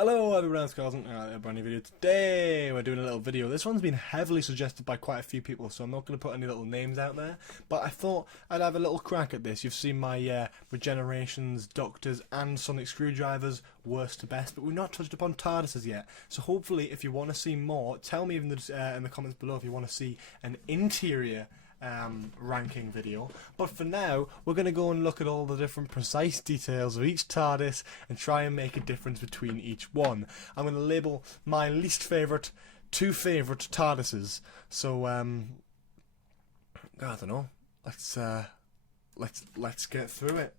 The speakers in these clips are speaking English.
Hello everyone, it's Carlton. A brand new video. Today we're doing a little video. This one's been heavily suggested by quite a few people, so I'm not going to put any little names out there, but I thought I'd have a little crack at this. You've seen my regenerations, doctors and sonic screwdrivers, worst to best, but we've not touched upon Tardises yet. So hopefully if you want to see more, tell me in the comments below if you want to see an interior ranking video. But for now, we're going to go and look at all the different precise details of each TARDIS and try and make a difference between each one. I'm going to label my least favourite, two favourite TARDISes. So I don't know. Let's get through it.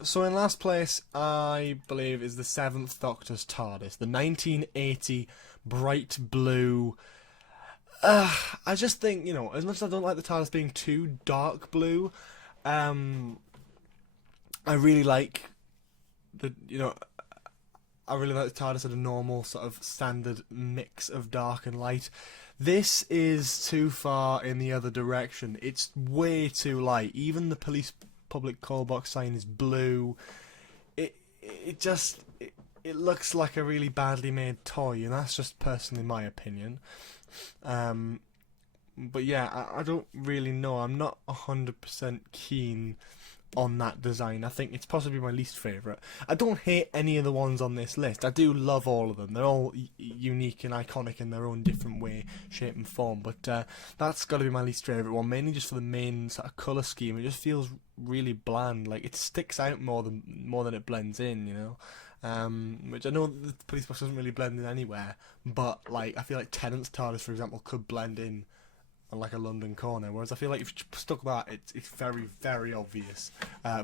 So in last place, I believe, is the 7th Doctor's TARDIS, the 1980 bright blue. I just think, you know, as much as I don't like the TARDIS being too dark blue, I really like the, I really like the TARDIS at a normal sort of standard mix of dark and light. This is too far in the other direction. It's way too light. Even the police public call box sign is blue. It looks like a really badly made toy, and that's just personally my opinion. But yeah, I don't really know. I'm not 100% keen on that design. I think it's possibly my least favourite. I don't hate any of the ones on this list. I do love all of them. They're all unique and iconic in their own different way, shape and form. But that's got to be my least favourite one, mainly just for the main sort of colour scheme. It just feels really bland. Like, it sticks out more than it blends in, you know. Which I know the police box doesn't really blend in anywhere, but like I feel like Tennant's TARDIS, for example, could blend in on like a London corner, whereas I feel like if you stuck that, it's very, very obvious,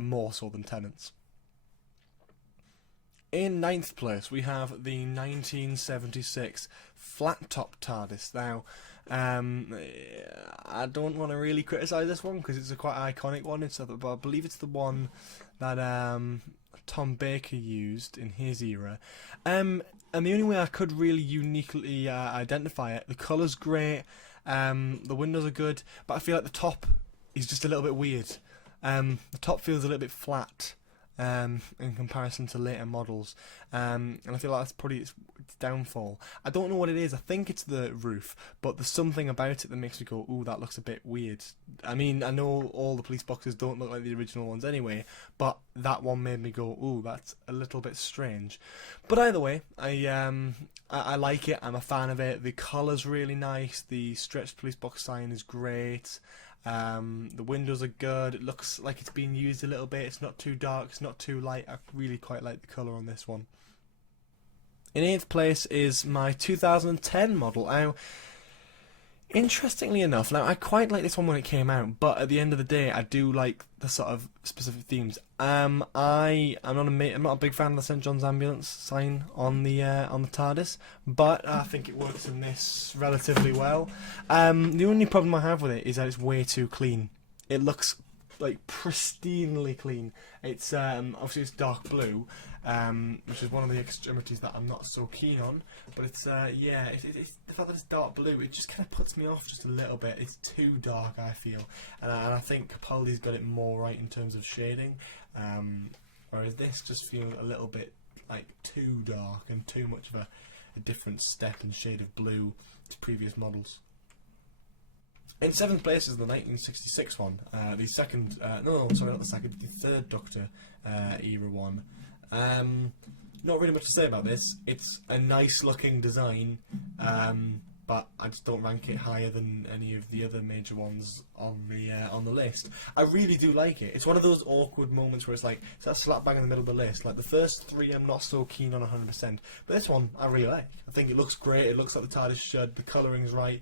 more so than Tennant's. In 9th place, we have the 1976 flat top TARDIS. Now, I don't want to really criticise this one because it's a quite iconic one. But I believe it's the one that Tom Baker used in his era, and the only way I could really uniquely identify it, the colour's great, the windows are good, but I feel like the top is just a little bit weird. The top feels a little bit flat in comparison to later models, and I feel like that's probably its downfall. I don't know what it is. I think it's the roof, but there's something about it that makes me go, ooh, that looks a bit weird. I mean, I know all the police boxes don't look like the original ones anyway, but that one made me go, ooh, that's a little bit strange. But either way, I like it. I'm a fan of it. The colour's really nice. The stretched police box sign is great. The windows are good. It looks like it's been used a little bit. It's not too dark, it's not too light. I really quite like the colour on this one. In 8th place is my 2010 model. Now, interestingly enough, I quite like this one when it came out, but at the end of the day, I do like the sort of specific themes. I'm not a big fan of the St John's Ambulance sign on the TARDIS, but I think it works in this relatively well. The only problem I have with it is that it's way too clean. It looks like pristinely clean. It's obviously it's dark blue, which is one of the extremities that I'm not so keen on. But it's yeah, it's the fact that it's dark blue, it just kind of puts me off just a little bit. It's too dark, I feel, and I think Capaldi's got it more right in terms of shading, whereas this just feels a little bit like too dark and too much of a different step and shade of blue to previous models. In 7th place is the 1966 one, the second, the 3rd Doctor era one. Not really much to say about this. It's a nice looking design, but I just don't rank it higher than any of the other major ones on the list. I really do like it. It's one of those awkward moments where it's like, it's that slap bang in the middle of the list. Like the first three I'm not so keen on 100%, but this one I really like. I think it looks great, it looks like the TARDIS should, the colouring's right.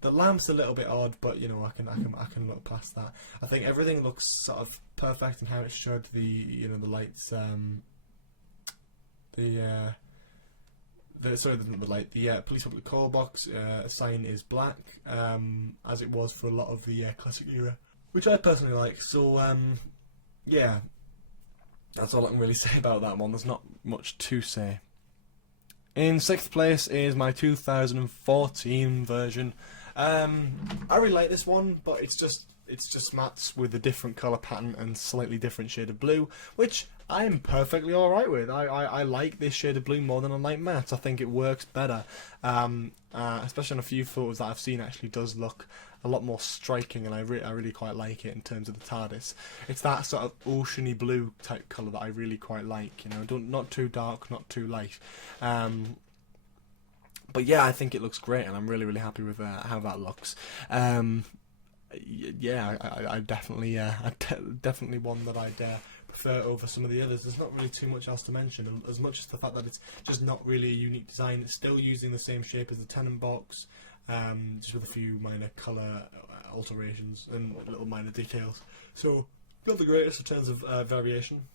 The lamp's a little bit odd, but you know, I can look past that. I think everything looks sort of perfect and how it should. The lights, the police public call box sign is black, as it was for a lot of the classic era, which I personally like. So yeah, that's all I can really say about that one. There's not much to say. In 6th place is my 2014 version. I really like this one, but it's just mattes with a different colour pattern and slightly different shade of blue, which I'm perfectly alright with. I like this shade of blue more than I like matte. I think it works better. Especially on a few photos that I've seen, actually does look a lot more striking, and I really quite like it in terms of the TARDIS. It's that sort of oceany blue type colour that I really quite like, you know, not too dark, not too light. But yeah, I think it looks great, and I'm really happy with how that looks. Yeah, I definitely, definitely one that I'd prefer over some of the others. There's not really too much else to mention, as much as the fact that it's just not really a unique design. It's still using the same shape as the Tennant box, just with a few minor colour alterations and little minor details. So, not the greatest in terms of variation.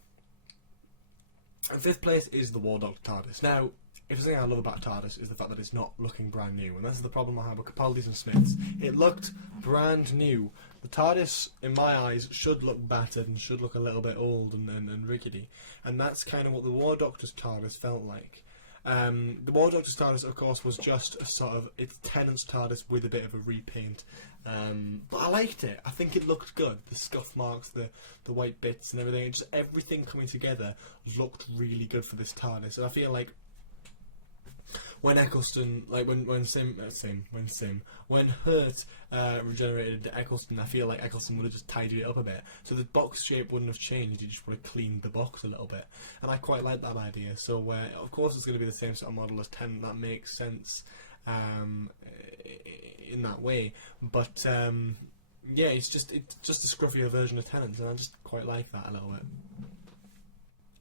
And fifth place is the War Doctor TARDIS. Now, if there's anything I love about TARDIS is the fact that it's not looking brand new, and that's the problem I have with Capaldi's and Smith's. It looked brand new. The TARDIS, in my eyes, should look battered and should look a little bit old and rickety, and that's kind of what the War Doctor's TARDIS felt like. The War Doctor's TARDIS, of course, was just a sort of, it's Tennant's TARDIS with a bit of a repaint. But I liked it. I think it looked good. The scuff marks, the white bits and everything, just everything coming together looked really good for this TARDIS. And I feel like when Eccleston, like when Hurt regenerated Eccleston, I feel like Eccleston would have just tidied it up a bit, so the box shape wouldn't have changed. He just would have cleaned the box a little bit, and I quite like that idea. So of course it's going to be the same sort of model as Tennant. That makes sense in that way, but yeah, it's just a scruffier version of Tennant, and I just quite like that a little bit.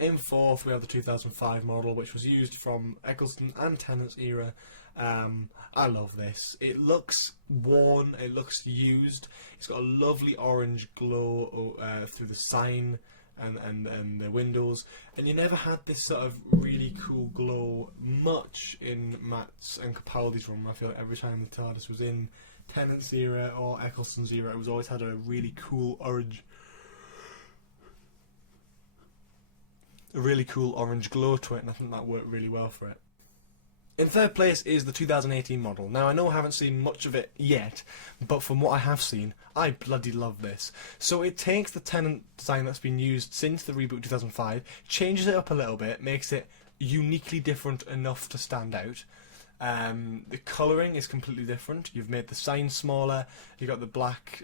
In fourth, we have the 2005 model, which was used from Eccleston and Tennant's era. I love this. It looks worn, it looks used. It's got a lovely orange glow through the sign and the windows, and you never had this sort of really cool glow much in Matt's and Capaldi's run. I feel like every time the TARDIS was in Tennant's era or Eccleston's era, it was always had a really cool orange glow to it, and I think that worked really well for it. In third place is the 2018 model. Now, I know I haven't seen much of it yet, but from what I have seen, I bloody love this. So it takes the Tennant design that's been used since the reboot 2005, changes it up a little bit, makes it uniquely different enough to stand out. The colouring is completely different. You've made the sign smaller, you've got the black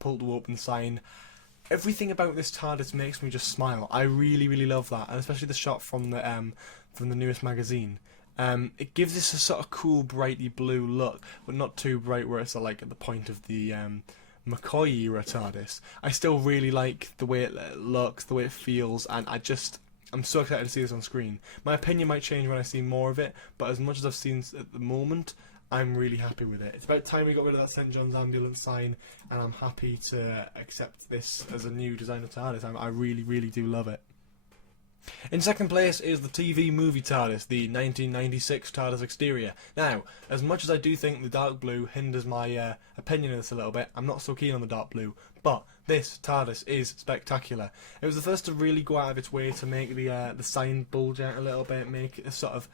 pull to open sign. Everything about this TARDIS makes me just smile. I really love that, and especially the shot from the newest magazine. It gives this a sort of cool, brightly blue look, but not too bright where it's like at the point of the McCoy era TARDIS. I still really like the way it looks, the way it feels, and I'm so excited to see this on screen. My opinion might change when I see more of it, but as much as I've seen at the moment, I'm really happy with it. It's about time we got rid of that St. John's Ambulance sign, and I'm happy to accept this as a new design of TARDIS. I really do love it. In second place is the TV movie TARDIS, the 1996 TARDIS exterior. Now, as much as I do think the dark blue hinders my opinion of this a little bit, I'm not so keen on the dark blue, but this TARDIS is spectacular. It was the first to really go out of its way to make the sign bulge out a little bit, make a sort of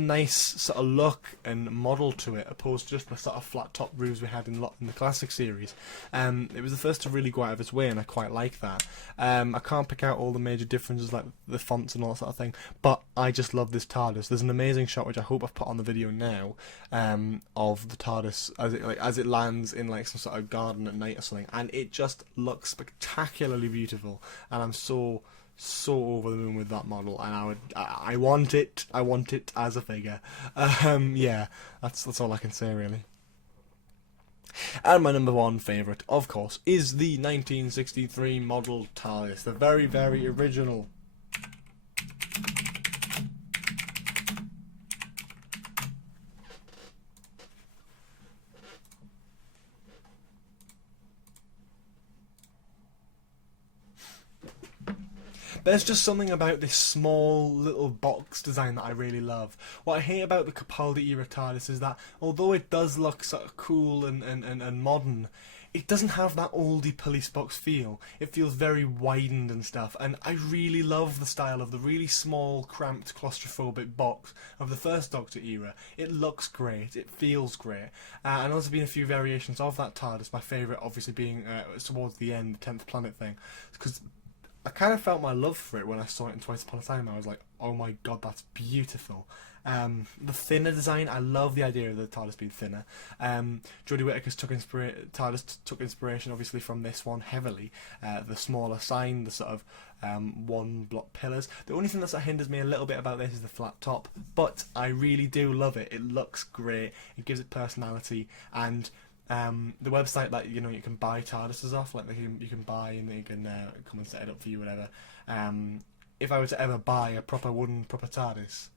nice sort of look and model to it, opposed to just the sort of flat top roofs we had in the classic series. It was the first to really go out of its way, and I quite like that. I can't pick out all the major differences like the fonts and all that sort of thing, but I just love this TARDIS. There's an amazing shot which I hope I've put on the video now of the TARDIS as it lands in like some sort of garden at night or something, and it just looks spectacularly beautiful, and I'm so over the moon with that model, and I want it as a figure. Yeah, that's all I can say really. And my number one favourite, of course, is the 1963 model TARDIS, the very original. There's just something about this small little box design that I really love. What I hate about the Capaldi era TARDIS is that although it does look sort of cool and modern, it doesn't have that oldie police box feel. It feels very widened and stuff, and I really love the style of the really small, cramped, claustrophobic box of the first Doctor era. It looks great, it feels great, and there's been a few variations of that TARDIS, my favourite obviously being towards the end, the 10th planet thing, because I kind of felt my love for it when I saw it in Twice Upon a Time. I was like, oh my god, that's beautiful. The thinner design, I love the idea of the TARDIS being thinner. Jodie Whittaker's TARDIS took inspiration obviously from this one heavily. The smaller sign, the sort of one block pillars. The only thing that hinders me a little bit about this is the flat top, but I really do love it. It looks great, it gives it personality, and the website that you can buy TARDISes off, like you can buy and they can come and set it up for you, whatever. If I were to ever buy a proper TARDIS,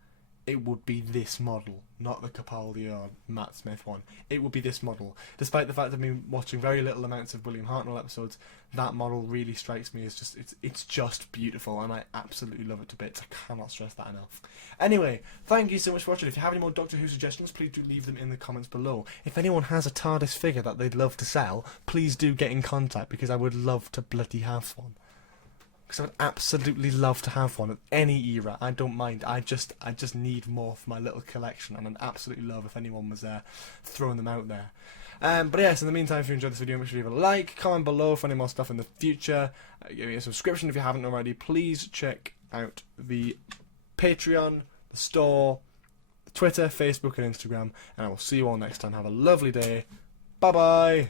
it would be this model, not the Capaldi or Matt Smith one. It would be this model. Despite the fact I've been watching very little amounts of William Hartnell episodes, that model really strikes me as it's just beautiful, and I absolutely love it to bits. I cannot stress that enough. Anyway, thank you so much for watching. If you have any more Doctor Who suggestions, please do leave them in the comments below. If anyone has a TARDIS figure that they'd love to sell, please do get in contact, because I would love to bloody have one. Because I would absolutely love to have one at any era. I don't mind. I just need more for my little collection, and I'd absolutely love if anyone was throwing them out there. But yes, in the meantime, if you enjoyed this video, make sure you leave a like, comment below for any more stuff in the future. Give me a subscription if you haven't already. Please check out the Patreon, the store, Twitter, Facebook, and Instagram. And I will see you all next time. Have a lovely day. Bye bye.